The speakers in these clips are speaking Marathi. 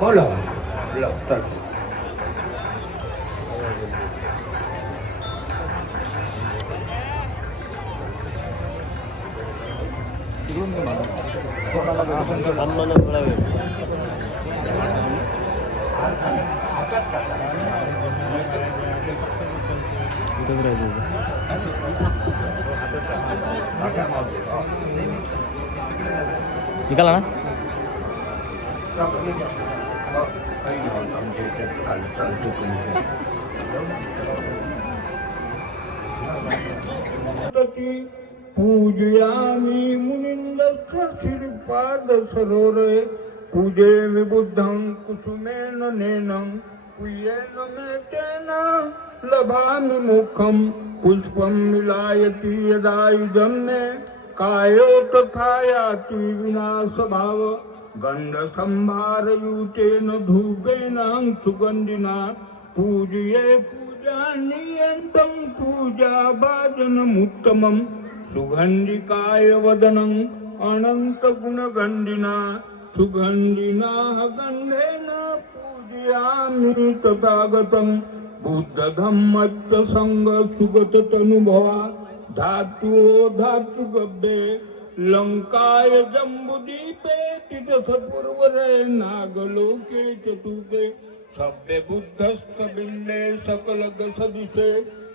हो लावा चल थोडा वेळ इथंच राहायचं निघाला ना पूजयामि मुनिन्दस्य श्रीपाद सरोरे पूजयामि बुद्धं कुसुमेन नैनं पूयेन मेतेन लभामि मुखं पुष्पं मिलायति यदा इदं मे कायो तथा याति विनाशभाव गन्धसंभारयुतेन धूपेन सुगन्धिना पूजये पूजानियन्तं पूजाभाजनमुत्तमं सुगन्धिकाय वदनं अनन्तगुणगन्धिना सुगन्धिना गन्धेन पूजयामि तथागतं बुद्धधम्मच्च सङ्गसुगततनुभवा धातु धातुगब्बे लंकाय जम्बुदीपे तितसपूर्वरे नागलोके चतुर्थे सभ्य बुद्धस्थ बिंदे सकल दशदिशे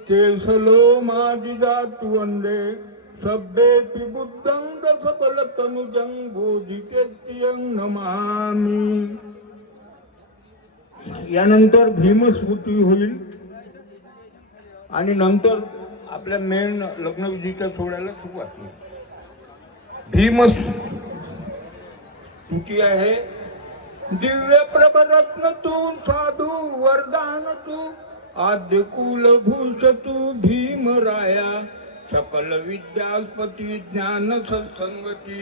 केशलोमादिधातु वंदे सभ्येपि बुद्धं दशबल तनुजं बोधिकेत्यं नमामि. यानंतर भीमस्मृती होईल आणि नंतर आपल्या मेन लग्नविधीच्या सोहळ्याला सुरुवात होईल. भीमस्तुती आहे. दिव्य प्रभरत्न तू साधू वरदान तू आद्य कुलभूष तू भीमराया सकल विद्यास्पती ज्ञान सत्संगती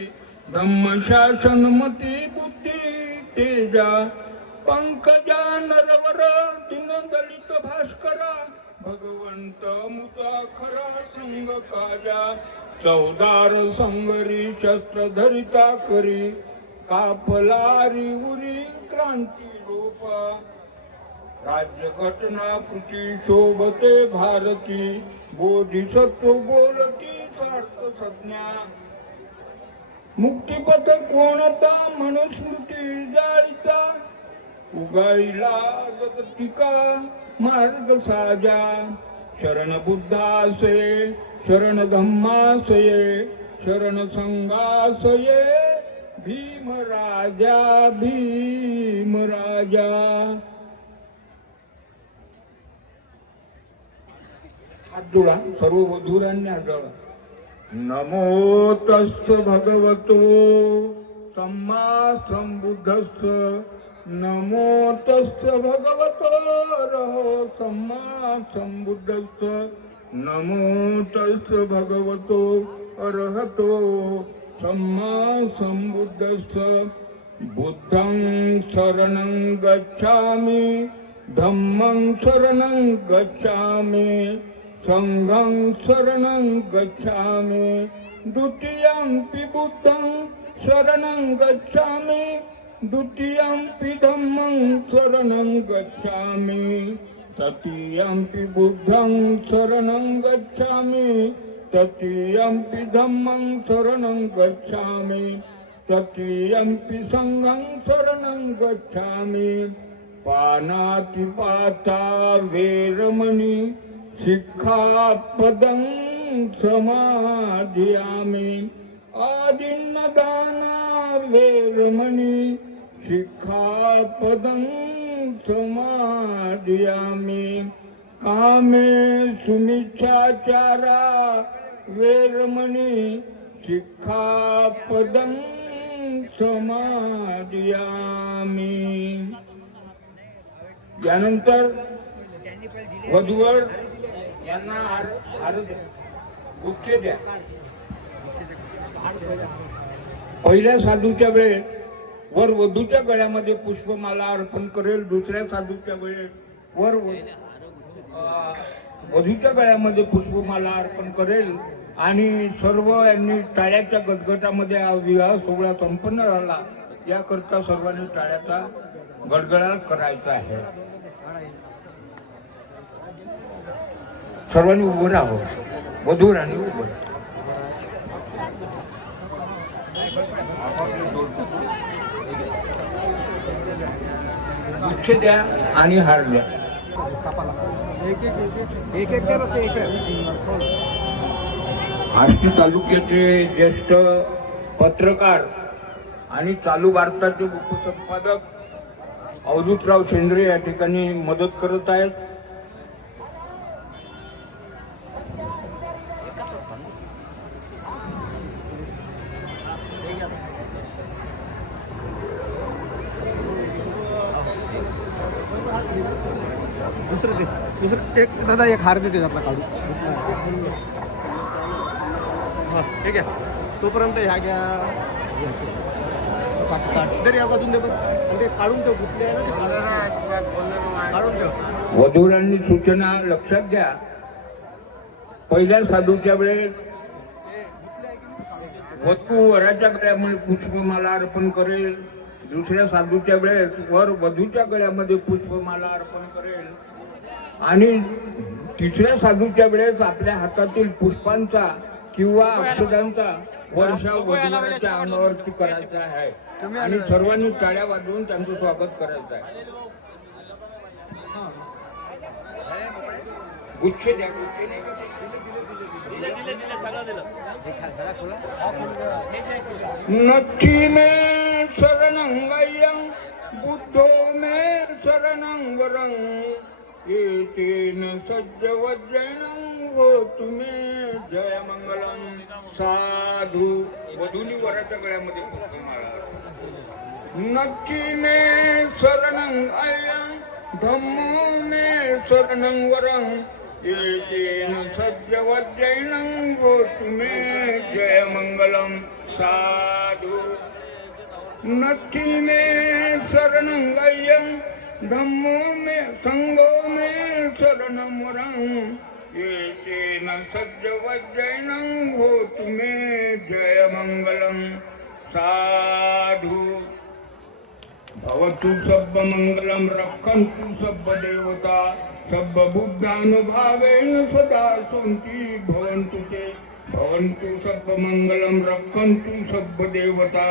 धम्मशासनमती बुद्धी तेजा पंकजा नरवर दीनदलित भास्करा भगवंत मुता खरा संग काजा चौदार संगरी शस्त्र धरिता करी कापलारी उरी क्रांती रूप राज्य घटना कृती शोभते भारती बोधिसत्व बोलती सार्थ संज्ञा मुक्तिपथ कोणता मनुस्मृती जाळीता उगाईला जगतिका मार्ग साजा शरण बुद्धासे शरण धम्मासये शरण संघासये भीमराजा भीमराजा. हात जोडा सर्व वधूरांनी हात जोडा. नमो तस् भगवतो सम्मा संबुद्धस्स नमो तस् भगवतो रहो सम्मा संबुद्धस्स नमो तस् भगवतो अरहतो सम्मा संबुद्धस्स. बुद्धं शरणं गच्छामि धम्मं शरणं गच्छामि संघं शरणं गच्छामि द्वितीयंपि बुद्धं शरणं गच्छामि द्वितीयंपि धम्मं शरणं गच्छामि तृतीयंपि बुद्धं शरणं गच्छामि तृतीयंपि धम्मं शरणं गच्छामि तृतीयंपि संघं शरणं गच्छामि. पानातिपाता वेरमणि शिक्षापदं समाधियामि आदिन्नदाना वेरमणि शिक्षापदं समाधियामि. कामे सुमिच्छाचारा वेरमणि शिक्षापदं समाधियामि. यानंतर वधूवर यांना हार गुच्छ द्या. पहिल्या साधूच्या वेळेस वर वधूच्या गळ्यामध्ये पुष्पमाला अर्पण करेल. दुसऱ्या साधूच्या वेळेस वर वधूच्या गळ्यामध्ये पुष्पमाला अर्पण करेल आणि सर्व यांनी टाळ्याच्या गदगटामध्ये हा विवाह सोहळा संपन्न झाला. याकरता सर्वांनी टाळ्याचा गडगडाट करायचा आहे. सर्वांनी उभं राहावं. वधू राणी उभं राहा. गुच्छ द्या आणि हार द्या. आष्टी तालुक्याचे ज्येष्ठ पत्रकार आणि चालू भारताचे उपसंपादक अवधूतराव शेंद्रे या ठिकाणी मदत करत आहेत. दुसरं एक दादा एक हार देते आपला काढू. हां हे घ्या. तोपर्यंत ह्या घ्या. तरी या बाजून दे बघ. ते काढून ठेव. कुठले आहे ना काढून ठेव. वधूरांनी सूचना लक्षात घ्या. पहिल्या साधूच्या वेळेस वधू वराच्या गळ्यामध्ये पुष्पमाला अर्पण करेल. दुसऱ्या साधूच्या वेळेस वर वधूच्या गळ्यामध्ये पुष्पमाला अर्पण करेल. आणि तिसऱ्या साधूच्या वेळेस आपल्या हातातील पुष्पांचा किंवा अक्षतांचा वर्षाव वधूवराच्या अंगावरती करायचा आहे. आणि सर्वांनी टाळ्या वाजवून त्यांचं स्वागत करायचं आहे. गुच्छ द्या. नक्की में शरणंगयं बुद्धो में शरणं वरं एतेन सज्जवज्जनं होतु मे जय मंगलम. साधू वधूनी वराच्या गळ्यामध्ये पुष्पमाळा. नक्की में शरणं अयं धम्मो में शरणं वरं एतेन सज्जवज्जनं होतु मे जय मंगलम. साधू नक्की में शरणं अयं धम्मो में संगो में शरणं वरं एतेन सज्जवज्जनं होतु मे जय मंगलम. साधु भवतु सब मंगलम रक्षन्तु सब देवता सब बुद्धानुभावेन सदा सन्ति भवन्तु ते. भवन्तु सब मंगलम रक्षन्तु सब देवता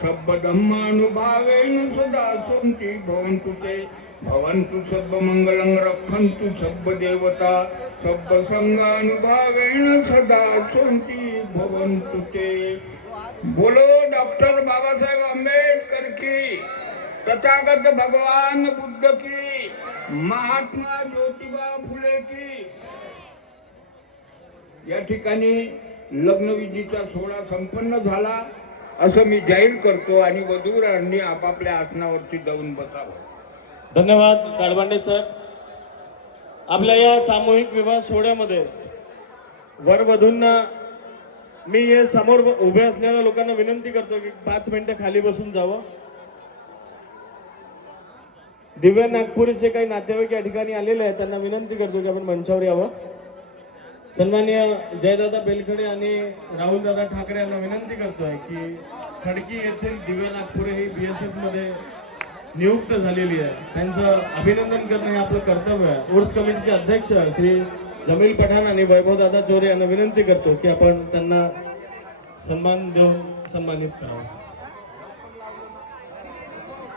सब धम्मानुभावेन सदा सन्ति भवन्तु ते. भवन्तु सब मंगलम रक्षन्तु सब देवता सब संगानुभावेन सदा सन्ति भवन्तु ते. बोलो डॉक्टर बाबासाहेब आंबेडकर की, तथागत भगवान बुद्ध की, महात्मा ज्योतिबा फुले की. या ठिकाणी लग्नविधीचा सोहळा संपन्न झाला असं मी जाहीर करतो आणि वधूवरांनी आपापल्या आसनावरती जाऊन बसावं. धन्यवाद काळबांडे सर. आपल्या या सामूहिक विवाह सोहळ्यामध्ये वरवधूंना मी हे समोर उभे असलेल्या लोकांना विनंती करतो की 5 मिनिटं खाली बसून जावं. दिव्या नागपूरचे काही नातेवाईक या ठिकाणी आलेले आहेत, त्यांना विनंती करतो की आपण मंचावर यावं. सन्माननीय जयदादा बेलखडे आणि राहुलदादा ठाकरे यांना विनंती करतोय की खडकी येथील दिव्या नागपूर ही BSF मध्ये नियुक्त झालेली आहे, त्यांचं अभिनंदन करणं हे आपलं कर्तव्य आहे. उर्स कमिटीचे अध्यक्ष श्री जमील पठाण आणि वैभवदादा चोरे यांना विनंती करतो की आपण त्यांना सन्मान देऊन सन्मानित करावं.